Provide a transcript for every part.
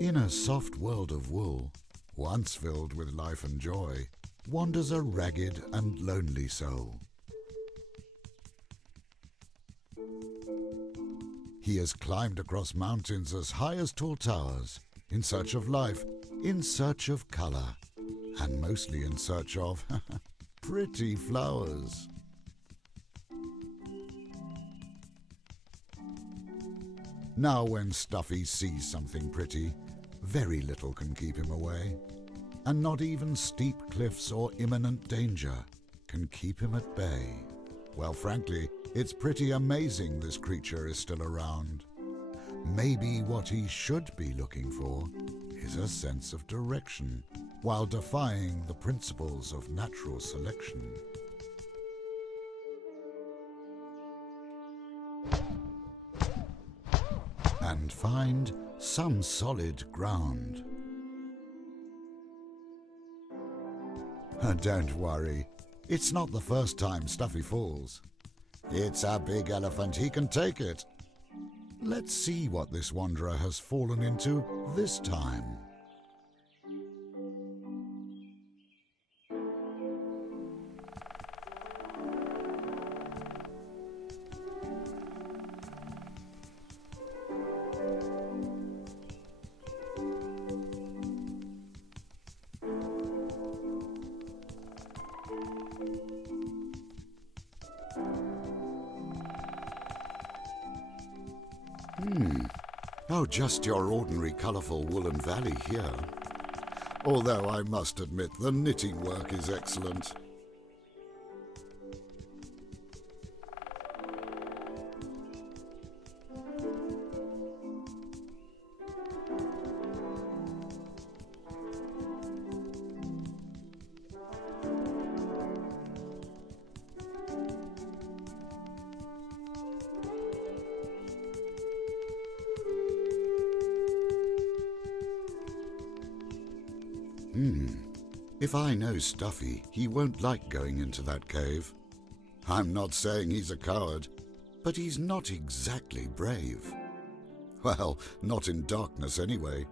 In a soft world of wool, once filled with life and joy, wanders a ragged and lonely soul. He has climbed across mountains as high as tall towers, in search of life, in search of colour, and mostly in search of pretty flowers. Now when Stuffy sees something pretty, very little can keep him away, and not even steep cliffs or imminent danger can keep him at bay. Well, frankly, it's pretty amazing this creature is still around. Maybe what he should be looking for is a sense of direction, while defying the principles of natural selection. And find some solid ground. Don't worry, it's not the first time Stuffy falls. It's a big elephant, he can take it. Let's see what this wanderer has fallen into this time. Oh, just your ordinary colourful woolen valley here. Although I must admit the knitting work is excellent. If I know Stuffy, he won't like going into that cave. I'm not saying he's a coward, but he's not exactly brave. Well, not in darkness anyway.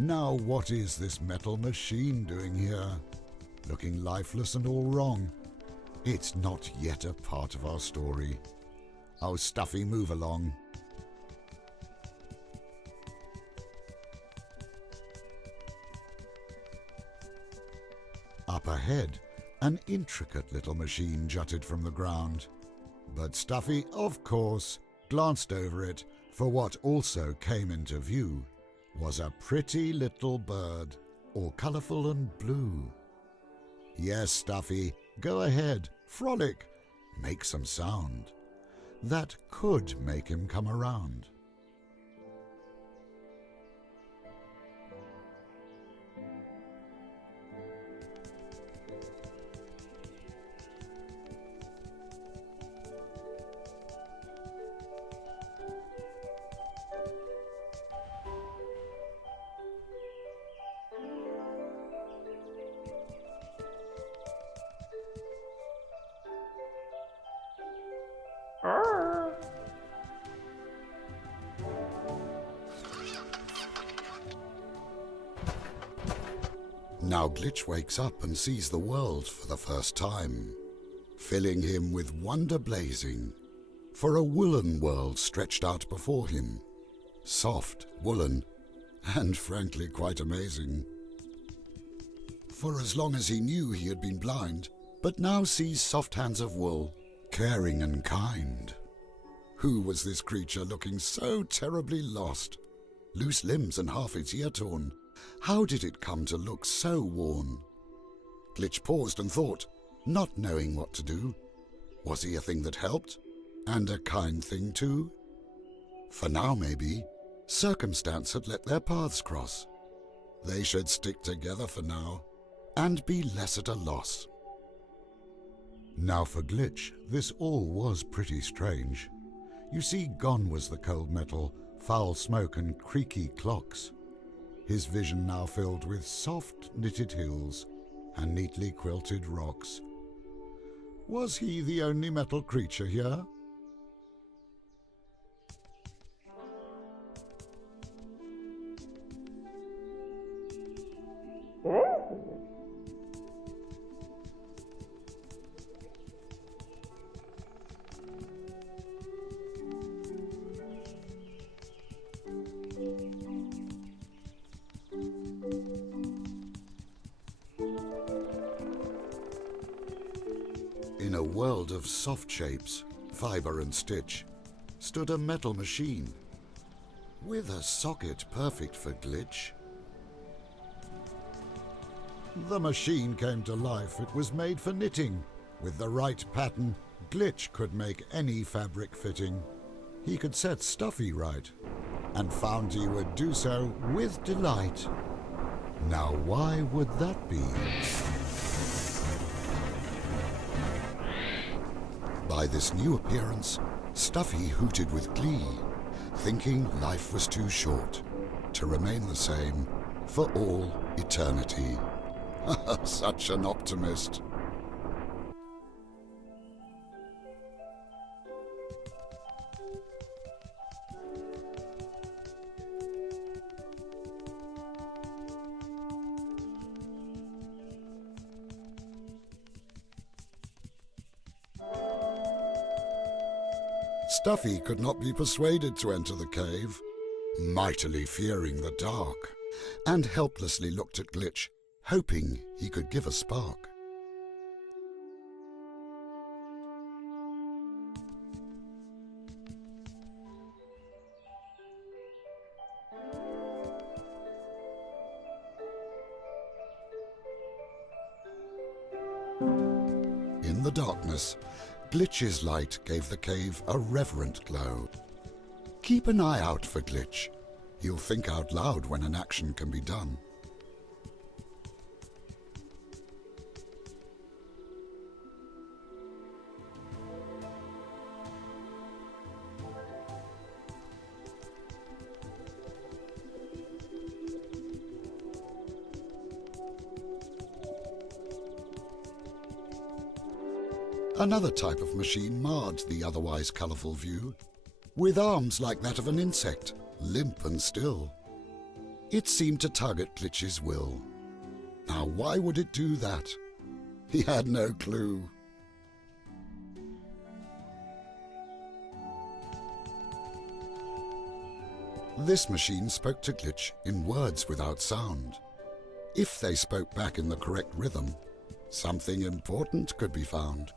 Now what is this metal machine doing here? Looking lifeless and all wrong. It's not yet a part of our story. Oh, Stuffy, move along. Up ahead, an intricate little machine jutted from the ground. But Stuffy, of course, glanced over it, for what also came into view was a pretty little bird, all colourful and blue. Yes, Stuffy, go ahead, frolic, make some sound. That could make him come around. Now Glitch wakes up and sees the world for the first time, filling him with wonder blazing, for a woolen world stretched out before him, soft, woolen, and frankly quite amazing. For as long as he knew he had been blind, but now sees soft hands of wool, caring and kind. Who was this creature looking so terribly lost? Loose limbs and half its ear torn. How did it come to look so worn? Glitch paused and thought, not knowing what to do. Was he a thing that helped? And a kind thing too? For now, maybe. Circumstance had let their paths cross. They should stick together for now, and be less at a loss. Now for Glitch, this all was pretty strange. You see, gone was the cold metal, foul smoke and creaky clocks. His vision now filled with soft knitted hills and neatly quilted rocks. Was he the only metal creature here? In a world of soft shapes, fibre and stitch, stood a metal machine, with a socket perfect for Glitch. The machine came to life. It was made for knitting. With the right pattern, Glitch could make any fabric fitting. He could set Stuffy right, and found he would do so with delight. Now why would that be? By this new appearance, Stuffy hooted with glee, thinking life was too short to remain the same for all eternity. Such an optimist. Stuffy could not be persuaded to enter the cave, mightily fearing the dark, and helplessly looked at Glitch, hoping he could give a spark. In the darkness, Glitch's light gave the cave a reverent glow. Keep an eye out for Glitch. He'll think out loud when an action can be done. Another type of machine marred the otherwise colourful view, with arms like that of an insect, limp and still. It seemed to tug at Glitch's will. Now why would it do that? He had no clue. This machine spoke to Glitch in words without sound. If they spoke back in the correct rhythm, something important could be found.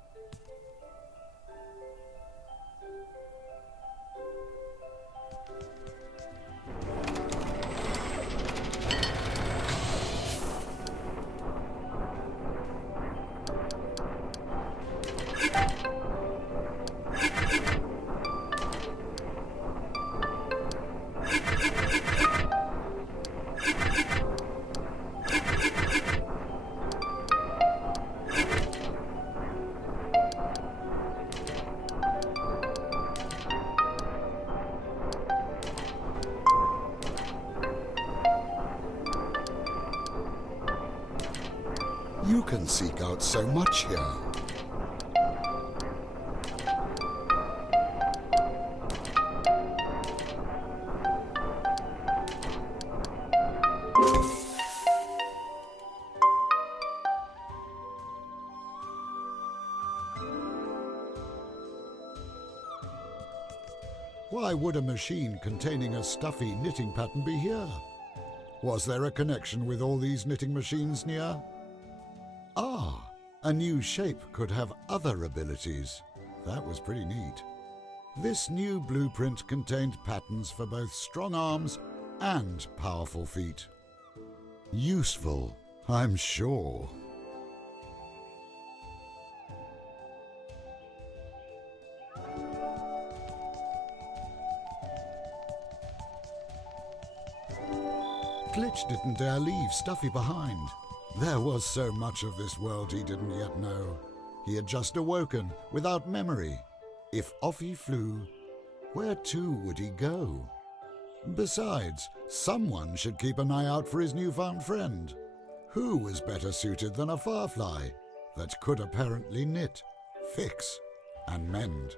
You can seek out so much here. Why would a machine containing a Stuffy knitting pattern be here? Was there a connection with all these knitting machines near? Ah, a new shape could have other abilities. That was pretty neat. This new blueprint contained patterns for both strong arms and powerful feet. Useful, I'm sure. Glitch didn't dare leave Stuffy behind. There was so much of this world he didn't yet know. He had just awoken, without memory. If off he flew, where to would he go? Besides, someone should keep an eye out for his newfound friend. Who was better suited than a firefly that could apparently knit, fix, and mend?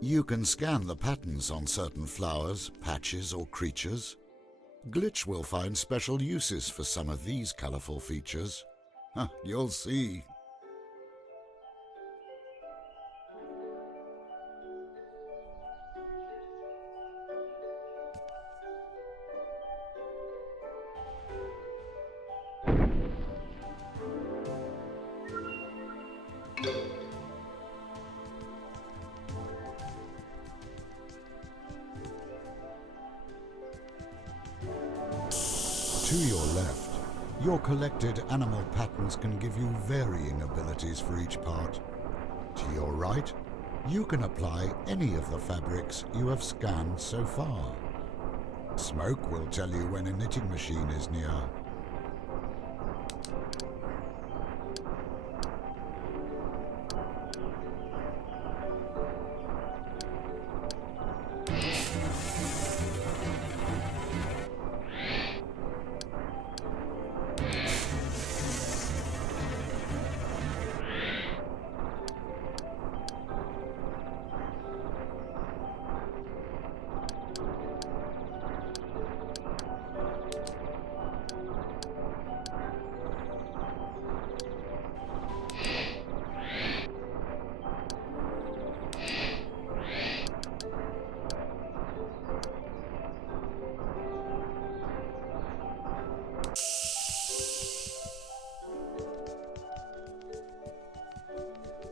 You can scan the patterns on certain flowers, patches, or creatures. Glitch will find special uses for some of these colourful features. You'll see. To your left, your collected animal patterns can give you varying abilities for each part. To your right, you can apply any of the fabrics you have scanned so far. Smoke will tell you when a knitting machine is near.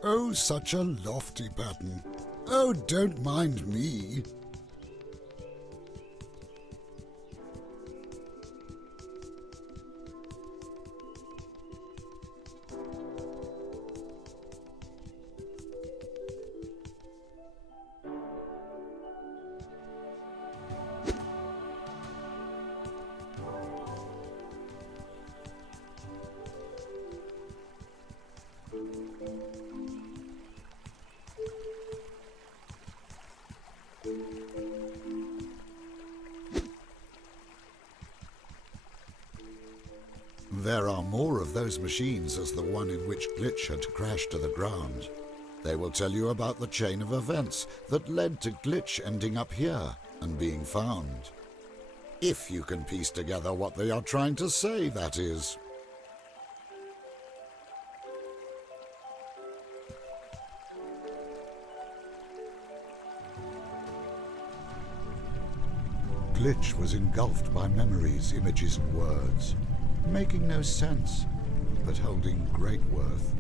Oh, such a lofty pattern. Oh, don't mind me. There are more of those machines as the one in which Glitch had crashed to the ground. They will tell you about the chain of events that led to Glitch ending up here and being found. If you can piece together what they are trying to say, that is. Glitch was engulfed by memories, images, and words, making no sense, but holding great worth.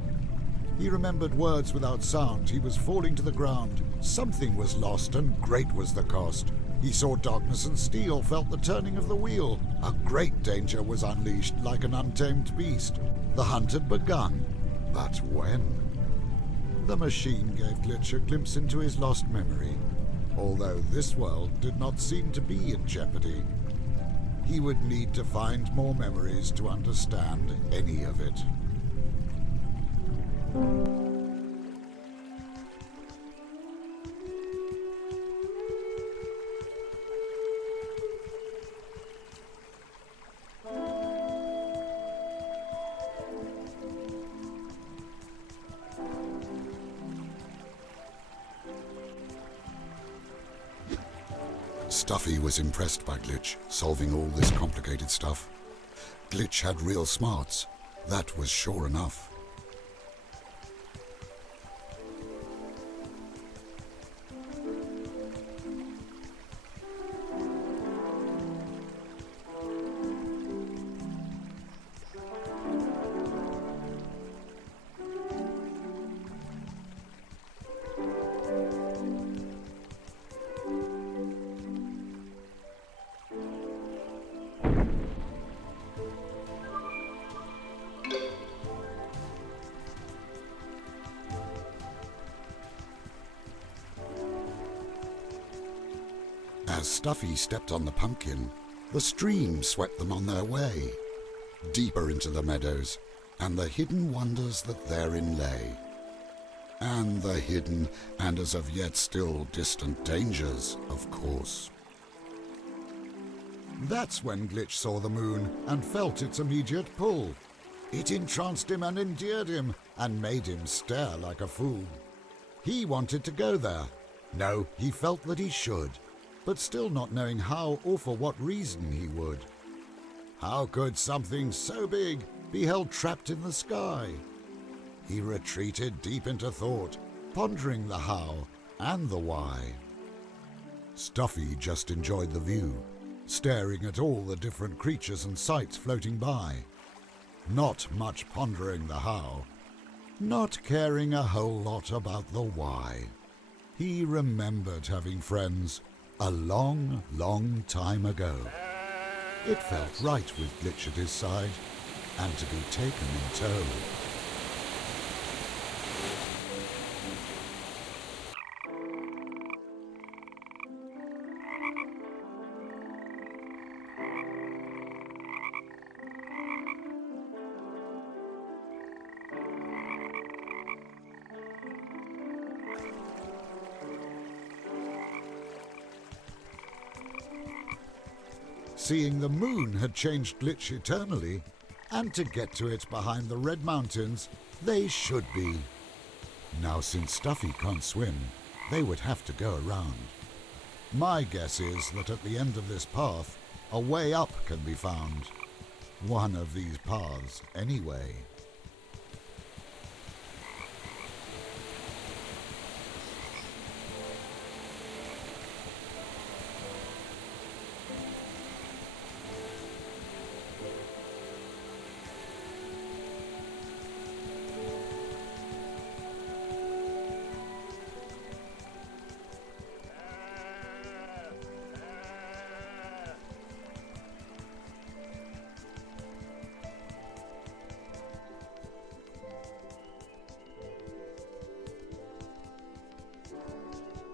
He remembered words without sound. He was falling to the ground. Something was lost, and great was the cost. He saw darkness and steel, felt the turning of the wheel. A great danger was unleashed like an untamed beast. The hunt had begun, but when? The machine gave Glitch a glimpse into his lost memory, although this world did not seem to be in jeopardy. He would need to find more memories to understand any of it. Stuffy was impressed by Glitch, solving all this complicated stuff. Glitch had real smarts, that was sure enough. As Stuffy stepped on the pumpkin, the stream swept them on their way, deeper into the meadows, and the hidden wonders that therein lay. And the hidden and as of yet still distant dangers, of course. That's when Glitch saw the moon and felt its immediate pull. It entranced him and endeared him, and made him stare like a fool. He wanted to go there. No, he felt that he should, but still not knowing how or for what reason he would. How could something so big be held trapped in the sky? He retreated deep into thought, pondering the how and the why. Stuffy just enjoyed the view, staring at all the different creatures and sights floating by. Not much pondering the how, not caring a whole lot about the why. He remembered having friends a long, long time ago. It felt right with Glitch at his side, and to be taken in tow. Seeing the moon had changed Glitch eternally, and to get to it behind the Red Mountains, they should be. Now since Stuffy can't swim, they would have to go around. My guess is that at the end of this path, a way up can be found. One of these paths, anyway.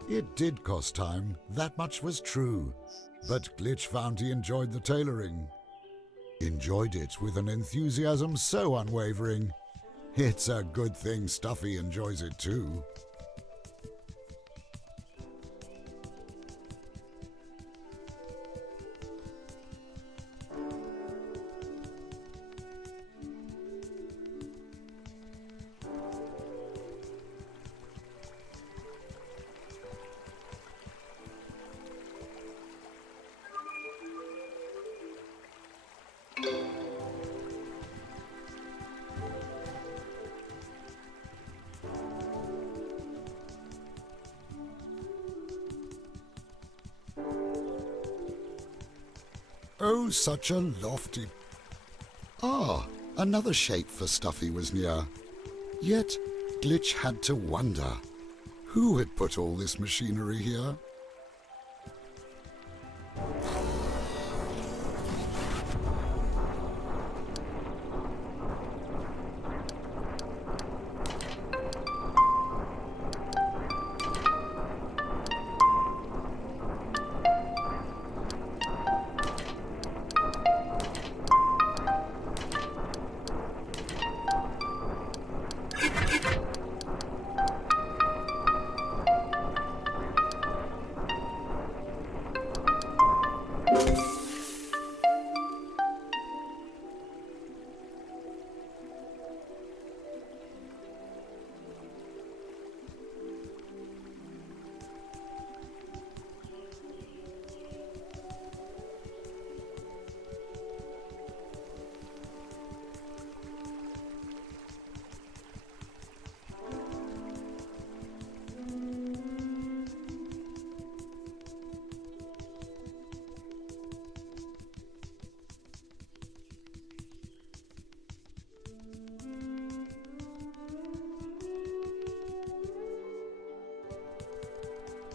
It did cost time, that much was true, but Glitch found he enjoyed the tailoring. Enjoyed it with an enthusiasm so unwavering. It's a good thing Stuffy enjoys it too. Oh, such a lofty... Ah, another shape for Stuffy was near. Yet Glitch had to wonder, who had put all this machinery here?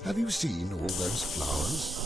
Have you seen all those flowers?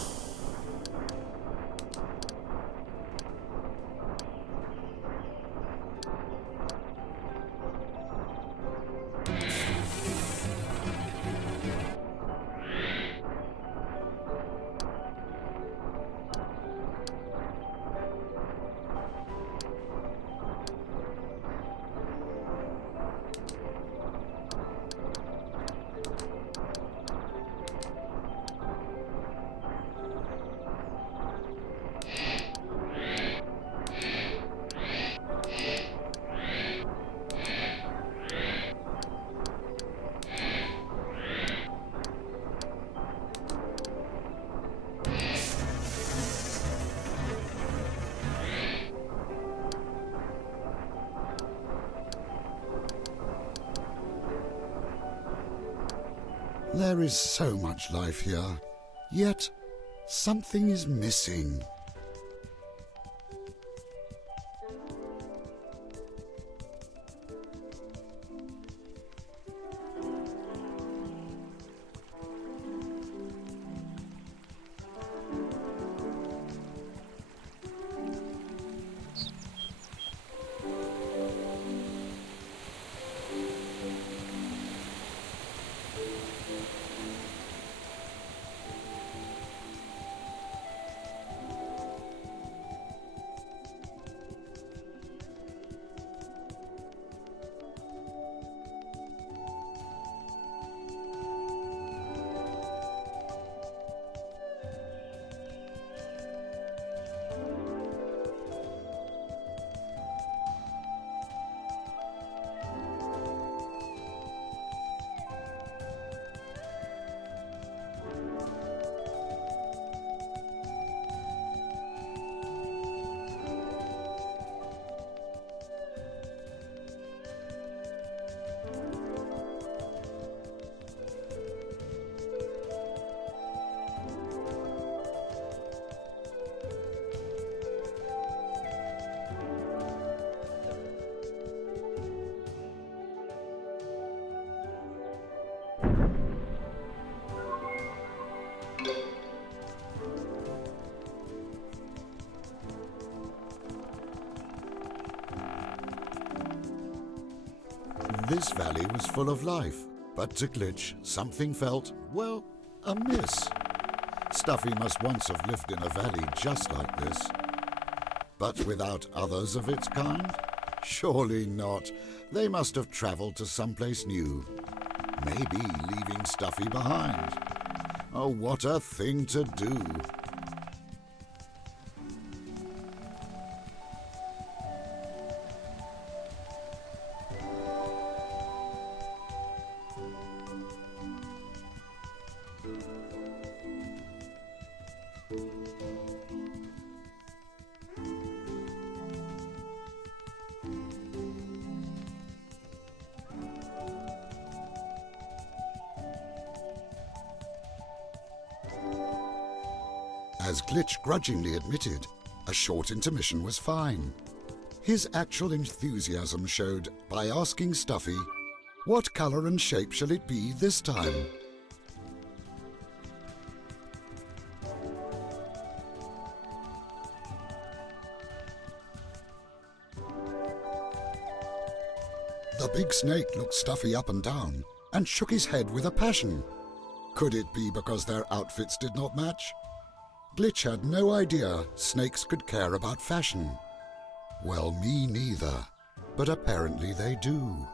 There is so much life here, yet something is missing. This valley was full of life, but to Glitch, something felt, well, amiss. Stuffy must once have lived in a valley just like this. But without others of its kind? Surely not. They must have travelled to someplace new. Maybe leaving Stuffy behind. Oh, what a thing to do! As Glitch grudgingly admitted, a short intermission was fine. His actual enthusiasm showed by asking Stuffy, "What colour and shape shall it be this time?" The big snake looked Stuffy up and down and shook his head with a passion. Could it be because their outfits did not match? Glitch had no idea snakes could care about fashion. Well, me neither, but apparently they do.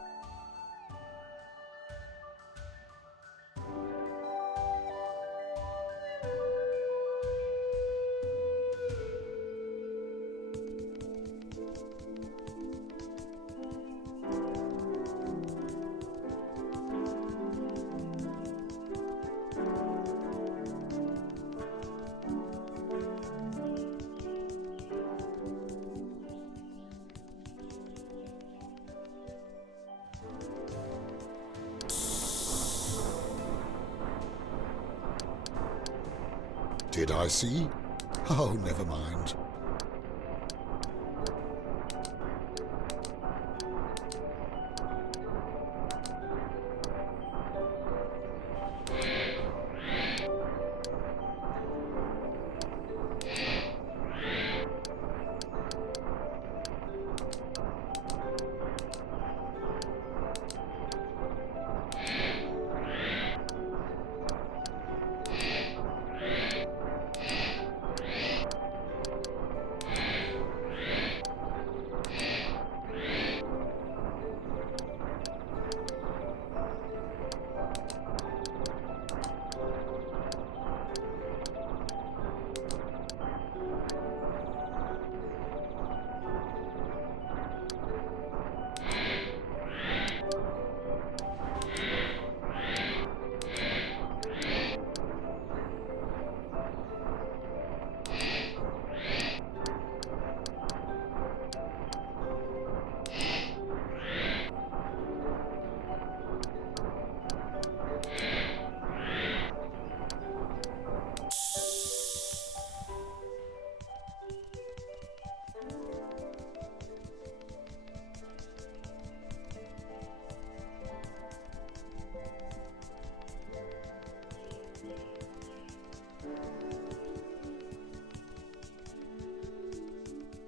Did I see? Oh, never mind.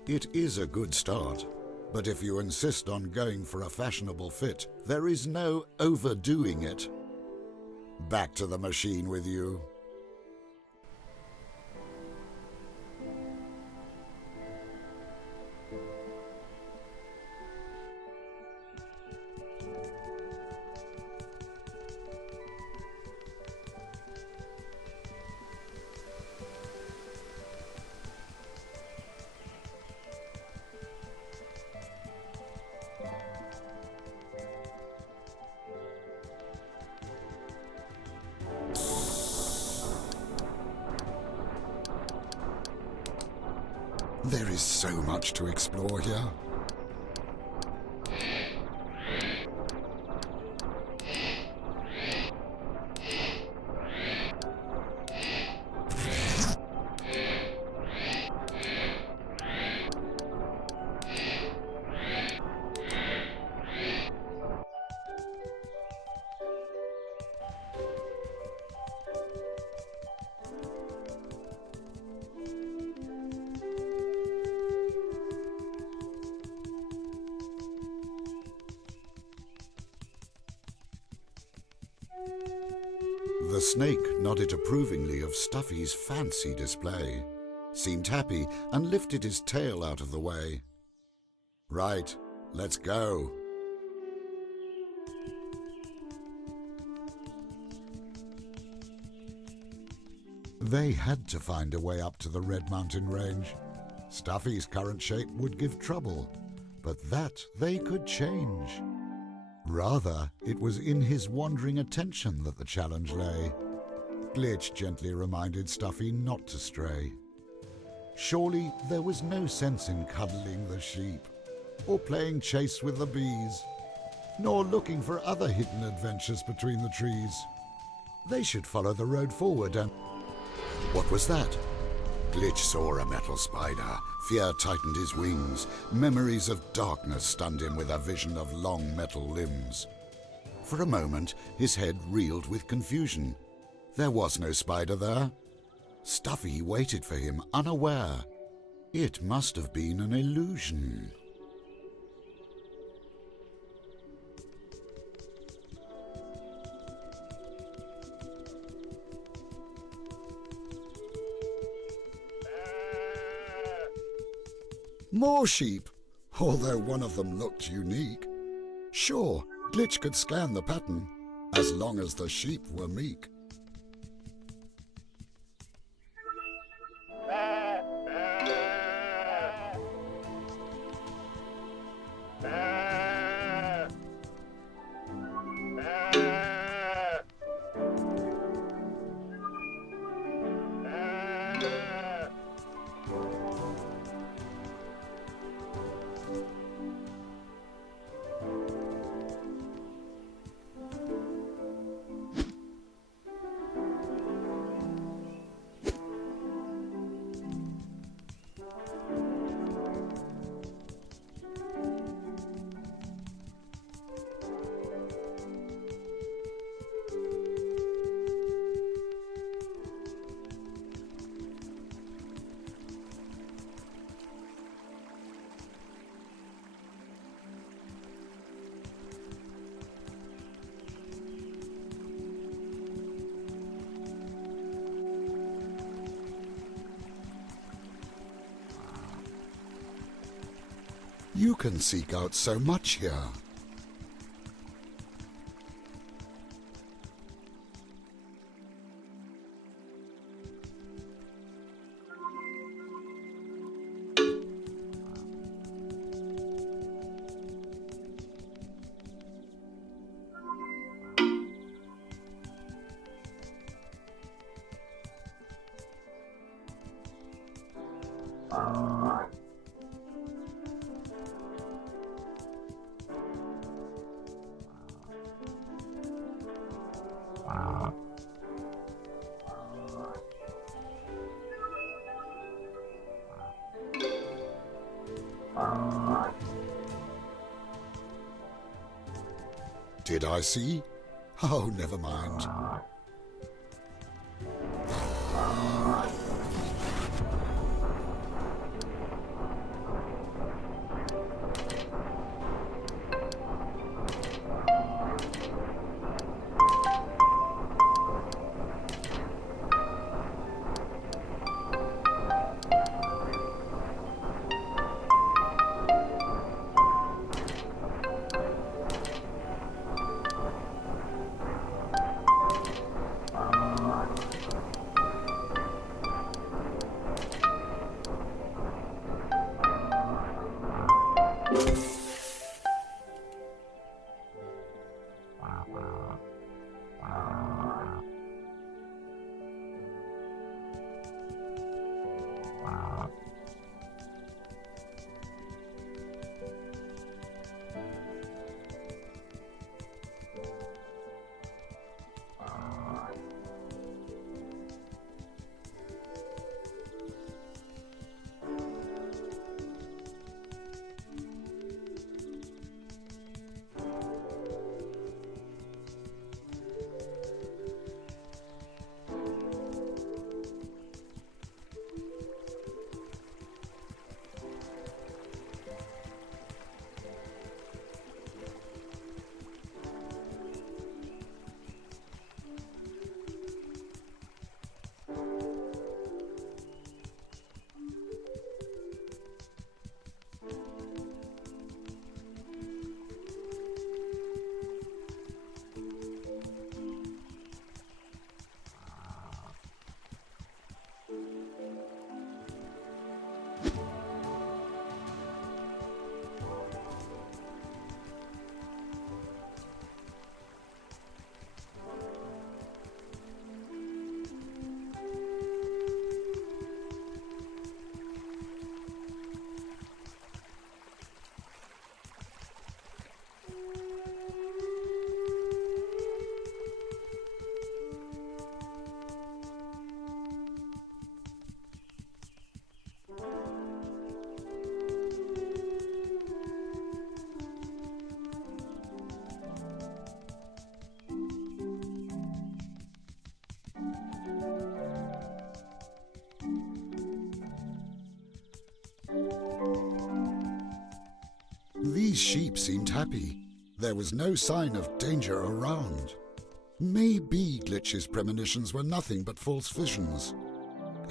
It is a good start, but if you insist on going for a fashionable fit, there is no overdoing it. Back to the machine with you. There is so much to explore here. The snake nodded approvingly of Stuffy's fancy display, seemed happy, and lifted his tail out of the way. Right, let's go. They had to find a way up to the Red Mountain Range. Stuffy's current shape would give trouble, but that they could change. Rather, it was in his wandering attention that the challenge lay. Glitch gently reminded Stuffy not to stray. Surely there was no sense in cuddling the sheep, or playing chase with the bees, nor looking for other hidden adventures between the trees. They should follow the road forward and... What was that? Glitch saw a metal spider. Fear tightened his wings. Memories of darkness stunned him with a vision of long metal limbs. For a moment, his head reeled with confusion. There was no spider there. Stuffy waited for him, unaware. It must have been an illusion. More sheep, although one of them looked unique. Sure, Glitch could scan the pattern, as long as the sheep were meek. You can seek out so much here. Did I see? Oh, never mind. These sheep seemed happy. There was no sign of danger around. Maybe Glitch's premonitions were nothing but false visions,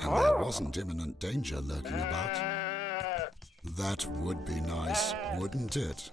and there wasn't imminent danger lurking about. That would be nice, wouldn't it?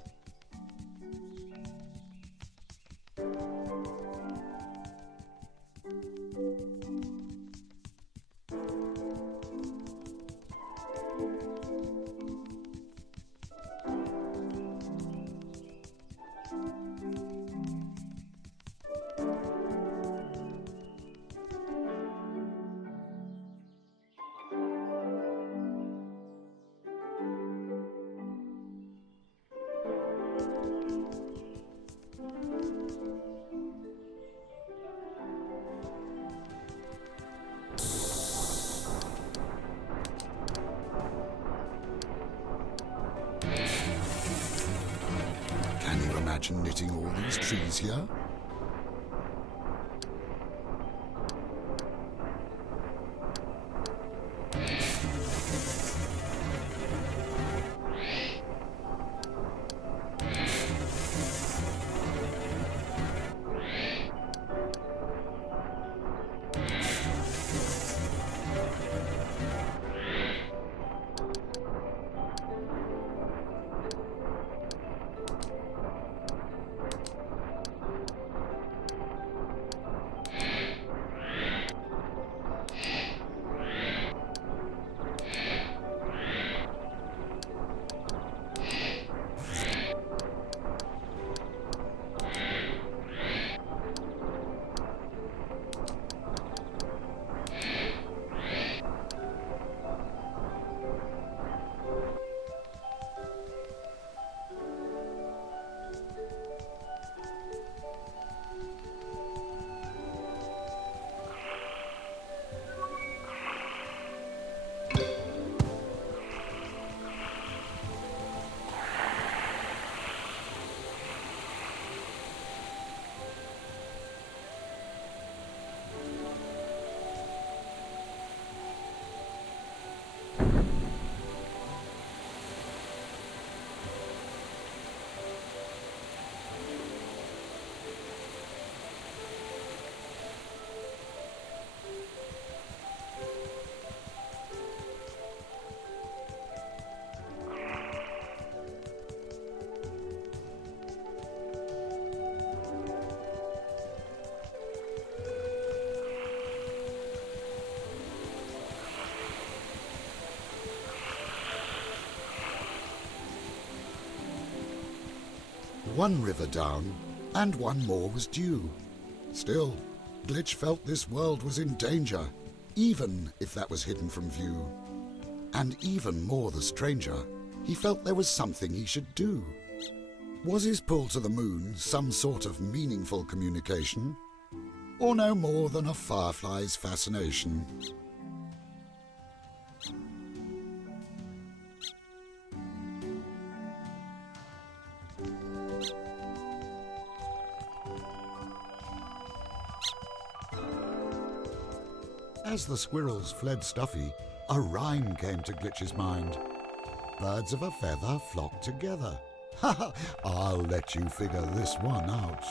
Can you imagine knitting all these trees here? One river down, and one more was due. Still, Glitch felt this world was in danger, even if that was hidden from view. And even more the stranger, he felt there was something he should do. Was his pull to the moon some sort of meaningful communication? Or no more than a firefly's fascination? As the squirrels fled Stuffy, a rhyme came to Glitch's mind. Birds of a feather flock together. Ha ha! I'll let you figure this one out.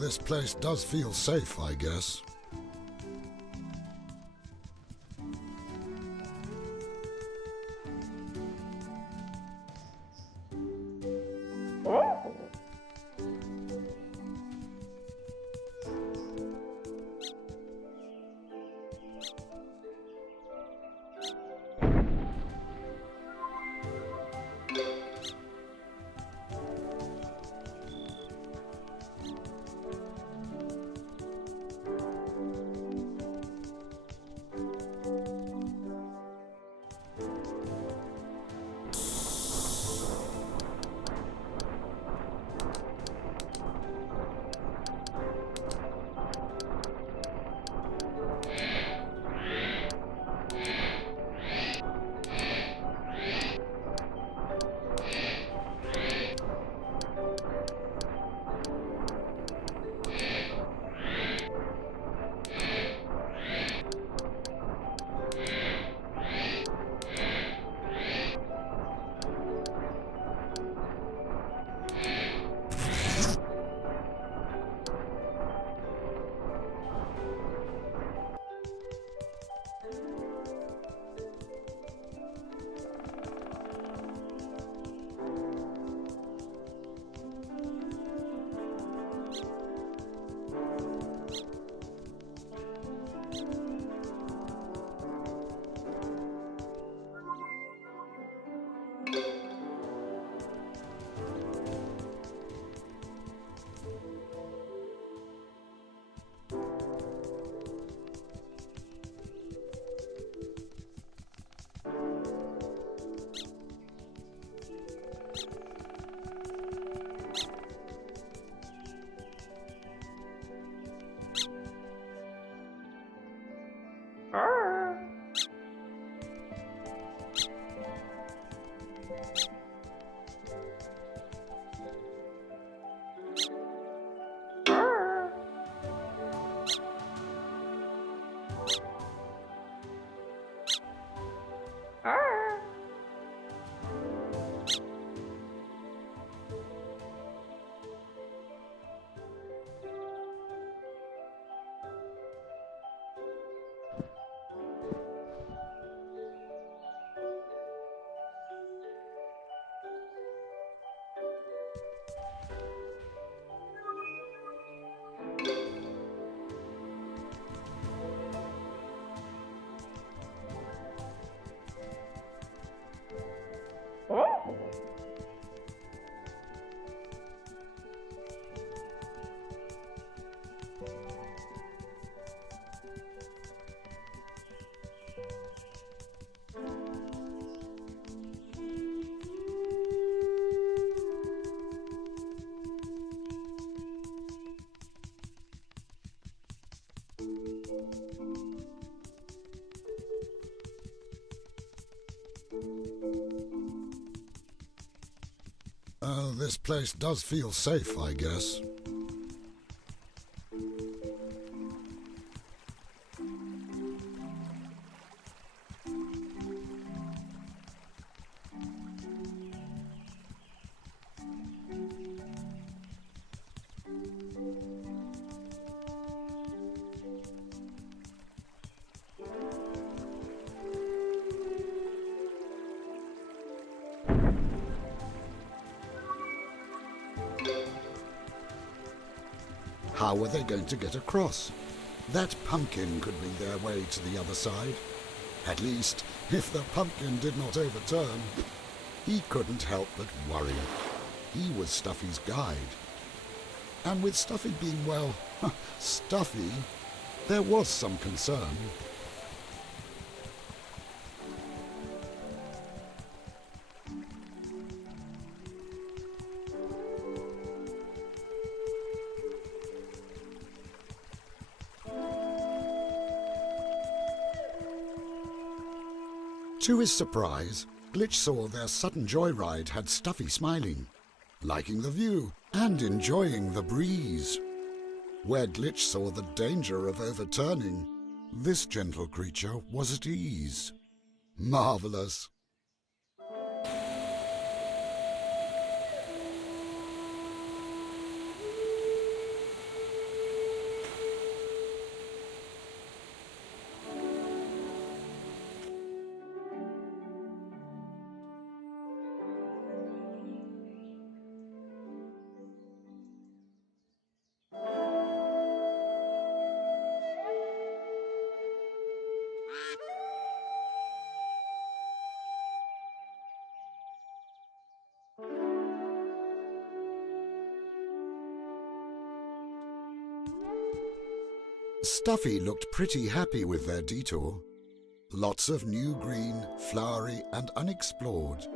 This place does feel safe, I guess. this place does feel safe, I guess. How are they going to get across? That pumpkin could be their way to the other side. At least, if the pumpkin did not overturn. He couldn't help but worry. He was Stuffy's guide. And with Stuffy being, well, Stuffy, there was some concern. To his surprise, Glitch saw their sudden joyride had Stuffy smiling, liking the view and enjoying the breeze. Where Glitch saw the danger of overturning, this gentle creature was at ease. Marvelous! Stuffy looked pretty happy with their detour. Lots of new green, flowery and unexplored.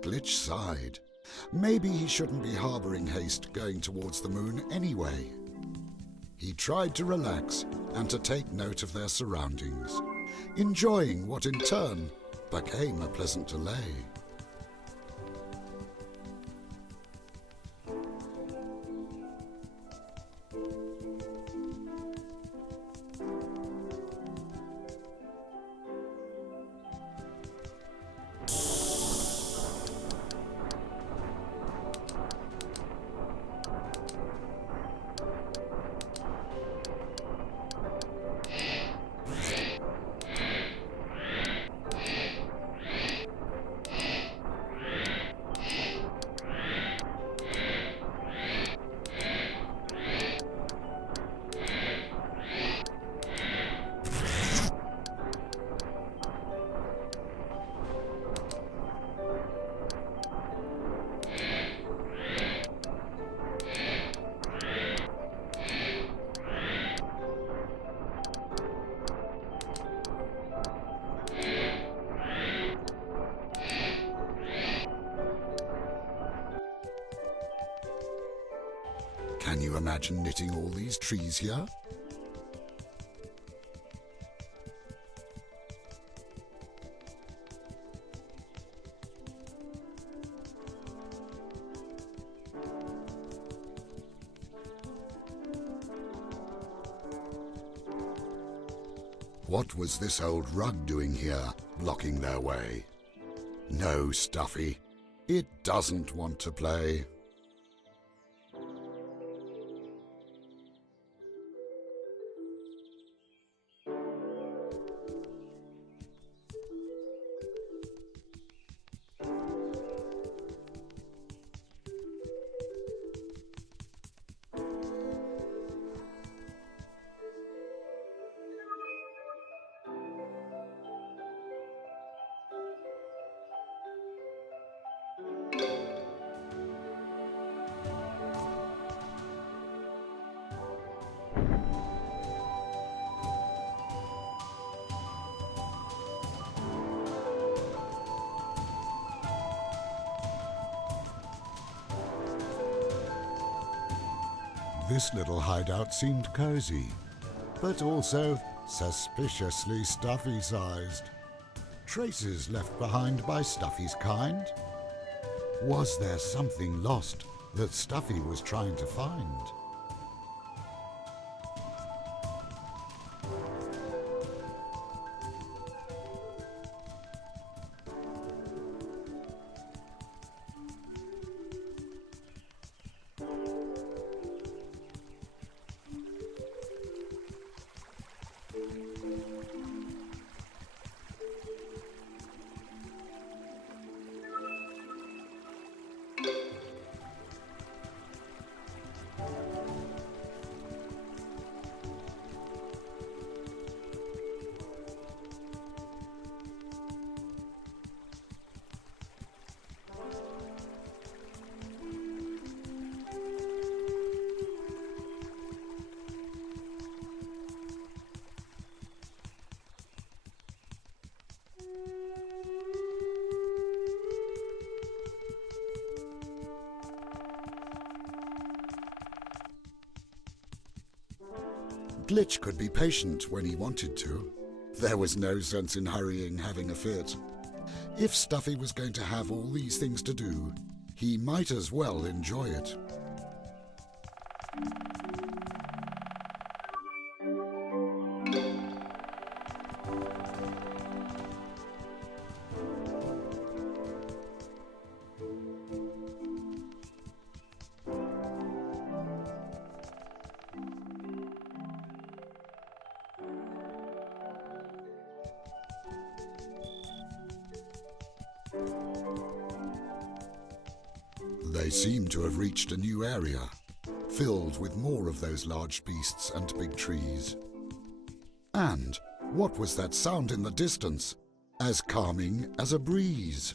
Glitch sighed. Maybe he shouldn't be harbouring haste going towards the moon anyway. He tried to relax and to take note of their surroundings, enjoying what in turn became a pleasant delay. Can you imagine knitting all these trees here? What was this old rug doing here, blocking their way? No, Stuffy, it doesn't want to play. This little hideout seemed cozy, but also suspiciously Stuffy-sized. Traces left behind by Stuffy's kind? Was there something lost that Stuffy was trying to find? Glitch could be patient when he wanted to. There was no sense in hurrying having a fit. If Stuffy was going to have all these things to do, he might as well enjoy it. They seem to have reached a new area, filled with more of those large beasts and big trees. And what was that sound in the distance, as calming as a breeze?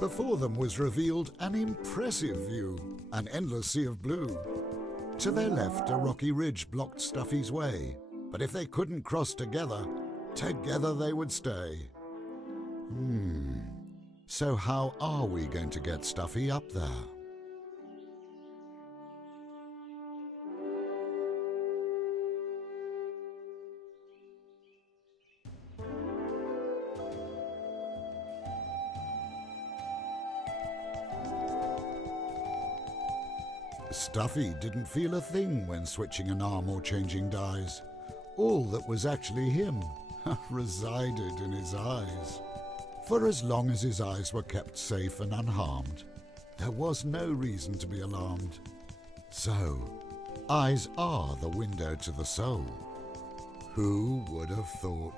Before them was revealed an impressive view, an endless sea of blue. To their left, a rocky ridge blocked Stuffy's way, but if they couldn't cross together, together they would stay. So how are we going to get Stuffy up there? Stuffy didn't feel a thing when switching an arm or changing dyes. All that was actually him resided in his eyes. For as long as his eyes were kept safe and unharmed, there was no reason to be alarmed. So, eyes are the window to the soul. Who would have thought?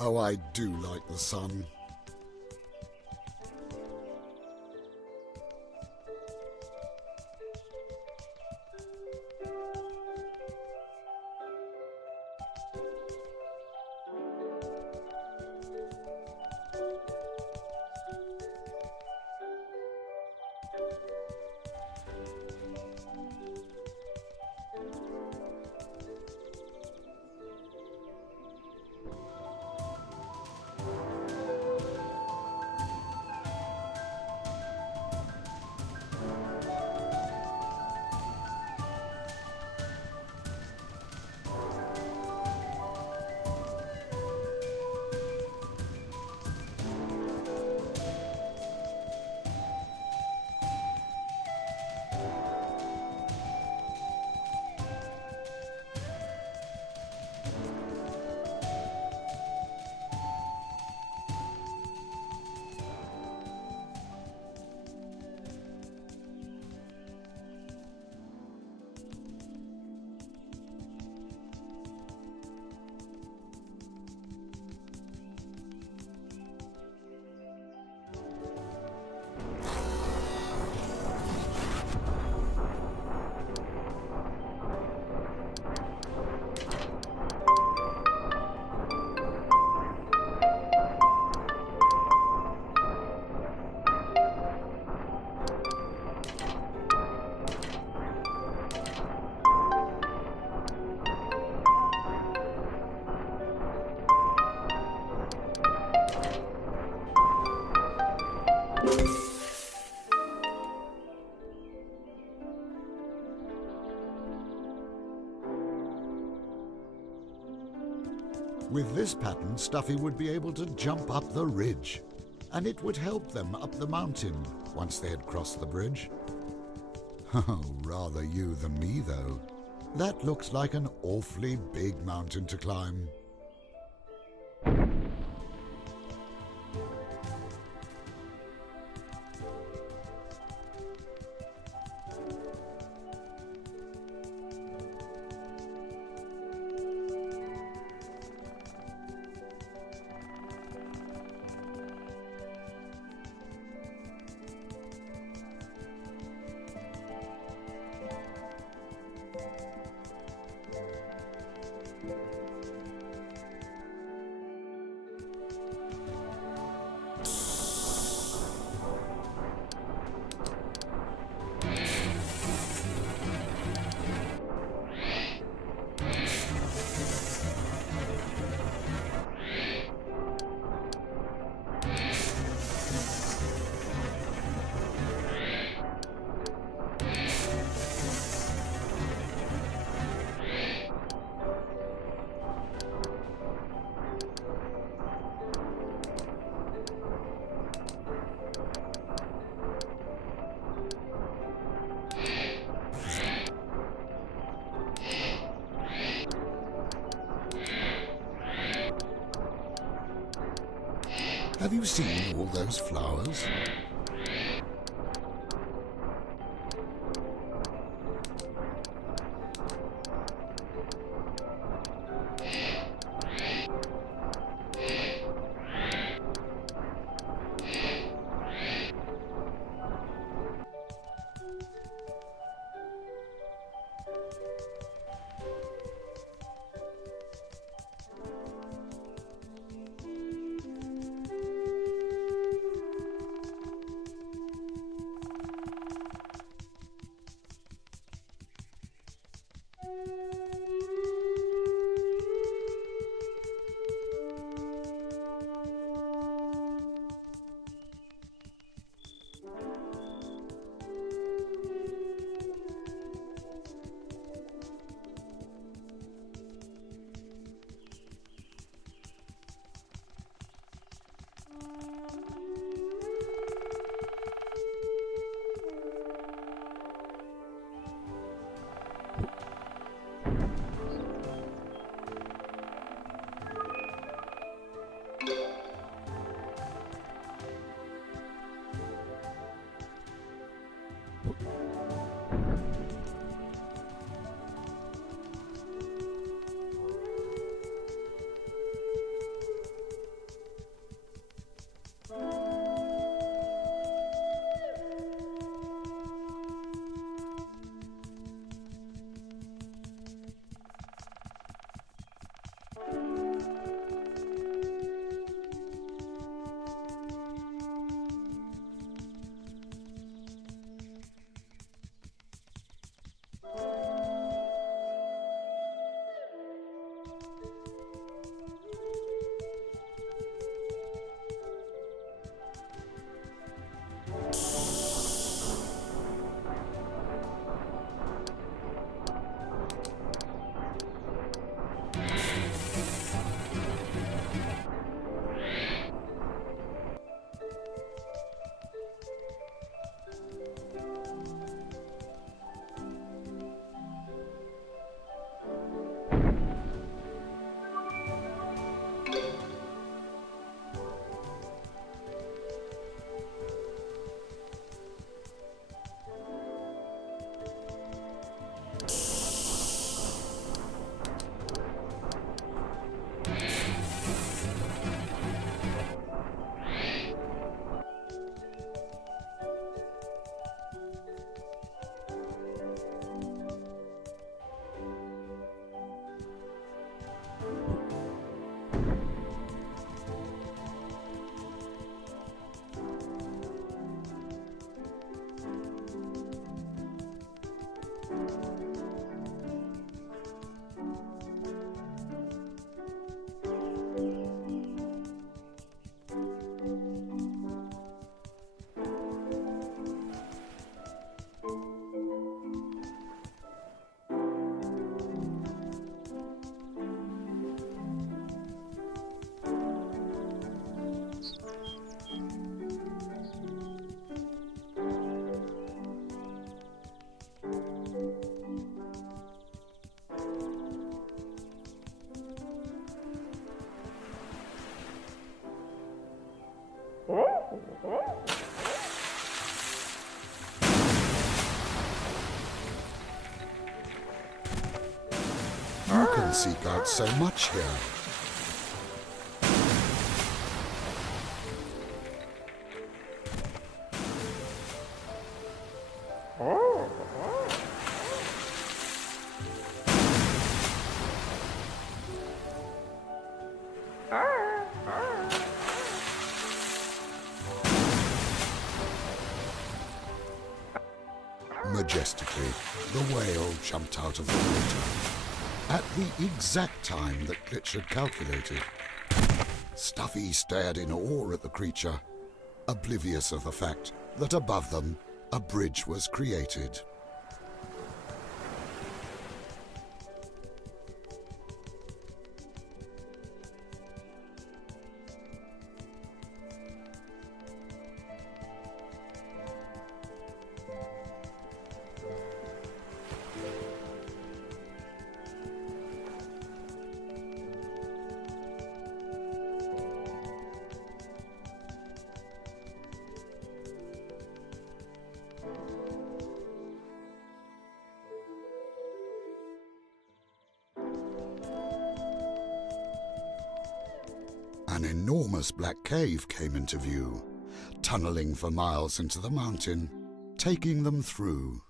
Oh, I do like the sun. With this pattern, Stuffy would be able to jump up the ridge, and it would help them up the mountain once they had crossed the bridge. Oh, rather you than me, though. That looks like an awfully big mountain to climb. Have you seen all those flowers? You can seek out so much here. Majestically, the whale jumped out of the water at the exact time that Glitch had calculated. Stuffy stared in awe at the creature, oblivious of the fact that above them a bridge was created. An enormous black cave came into view, tunneling for miles into the mountain, taking them through.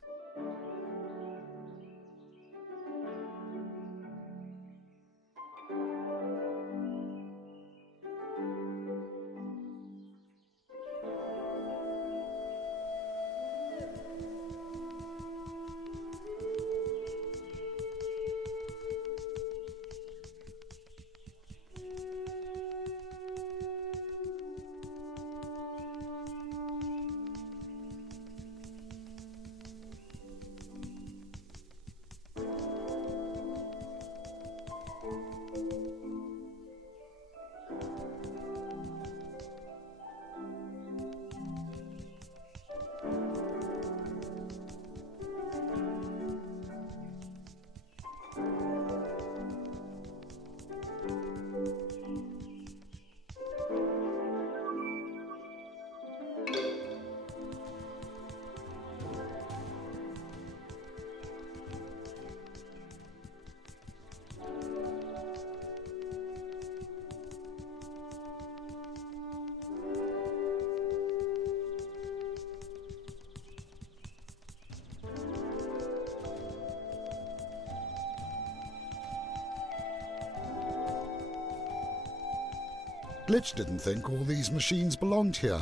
Glitch didn't think all these machines belonged here,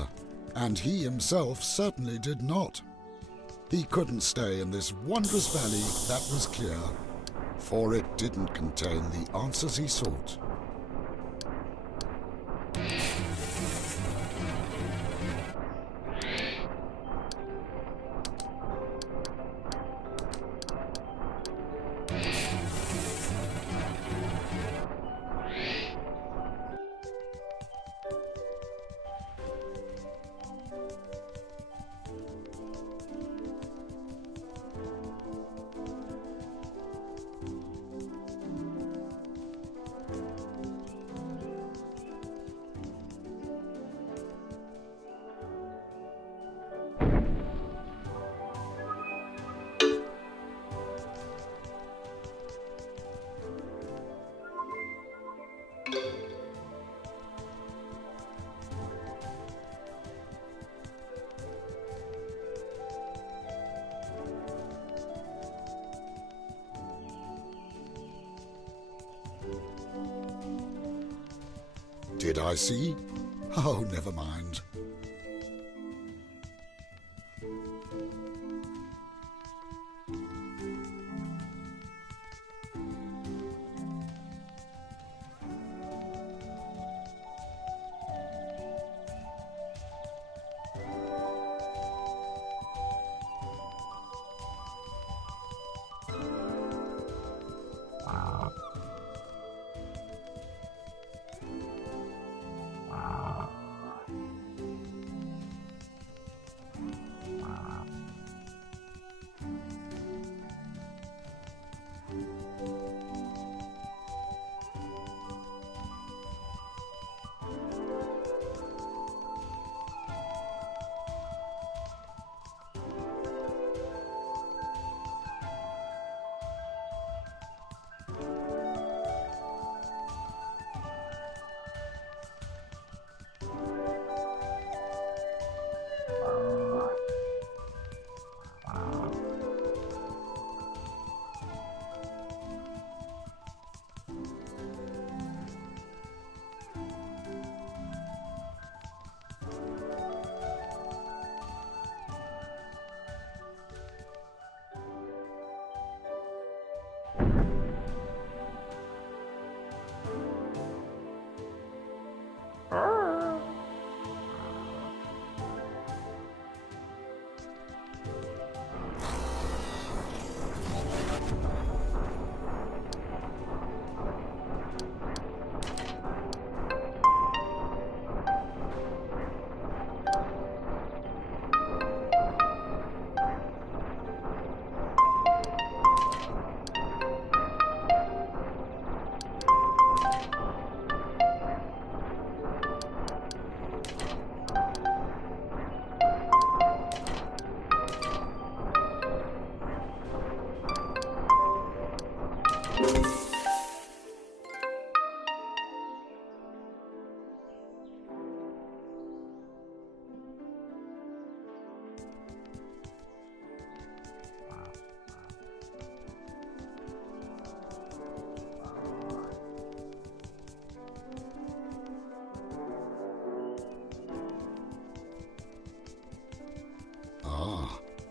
and he himself certainly did not. He couldn't stay in this wondrous valley, that was clear, for it didn't contain the answers he sought. Did I see? Oh, never mind.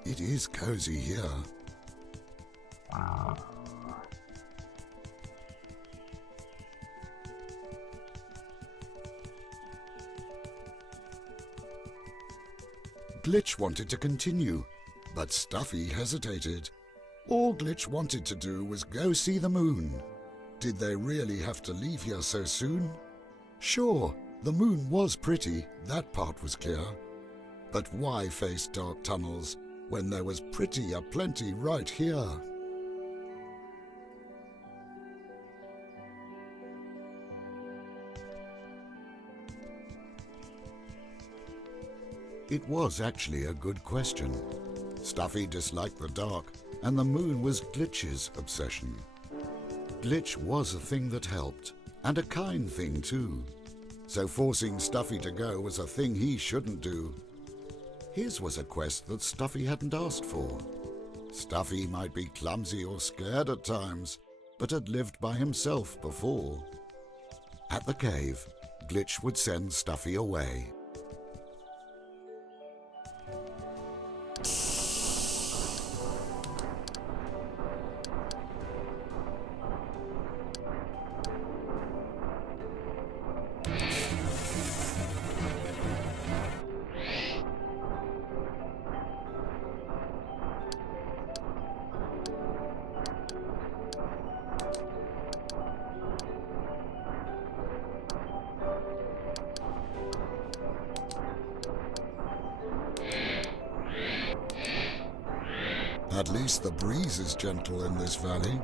It is cozy here. Glitch wanted to continue, but Stuffy hesitated. All Glitch wanted to do was go see the moon. Did they really have to leave here so soon? Sure, the moon was pretty, that part was clear. But why face dark tunnels when there was pretty aplenty right here? It was actually a good question. Stuffy disliked the dark, and the moon was Glitch's obsession. Glitch was a thing that helped, and a kind thing too. So forcing Stuffy to go was a thing he shouldn't do. His was a quest that Stuffy hadn't asked for. Stuffy might be clumsy or scared at times, but had lived by himself before. At the cave, Glitch would send Stuffy away. At least the breeze is gentle in this valley.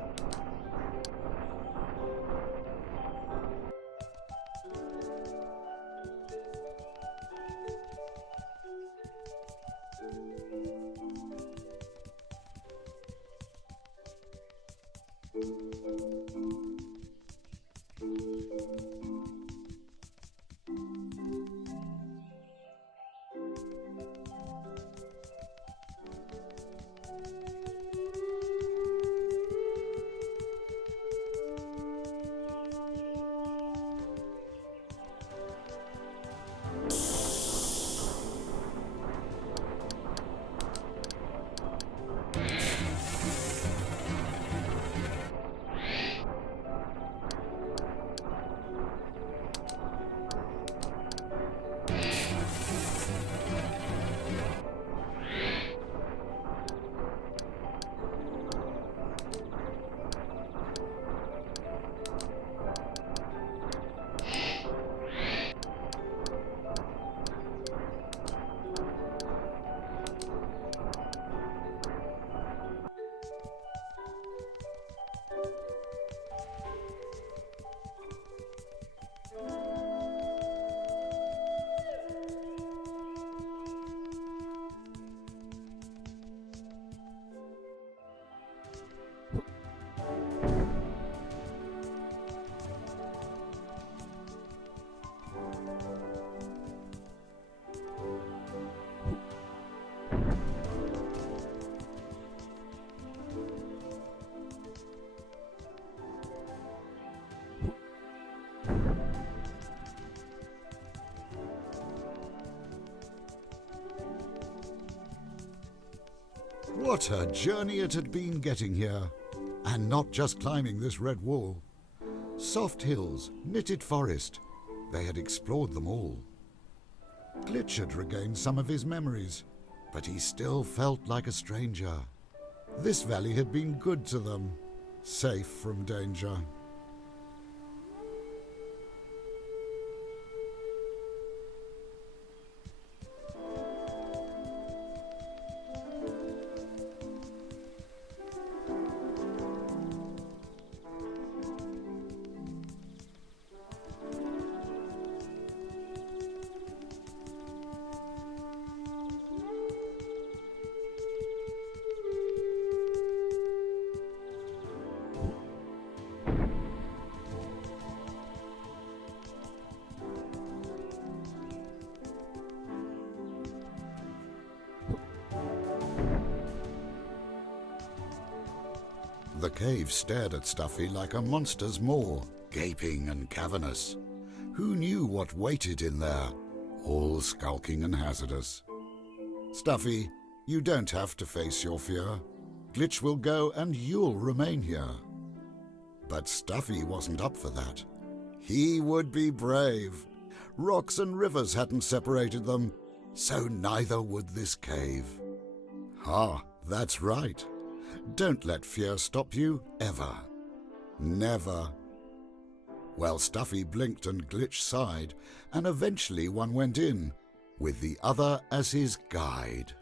What a journey it had been getting here, and not just climbing this red wall. Soft hills, knitted forest, they had explored them all. Glitch had regained some of his memories, but he still felt like a stranger. This valley had been good to them, safe from danger. The cave stared at Stuffy like a monster's maw, gaping and cavernous. Who knew what waited in there, all skulking and hazardous? Stuffy, you don't have to face your fear. Glitch will go and you'll remain here. But Stuffy wasn't up for that. He would be brave. Rocks and rivers hadn't separated them, so neither would this cave. Ah, that's right. Don't let fear stop you, ever. Never. Well, Stuffy blinked and Glitch sighed, and eventually one went in, with the other as his guide.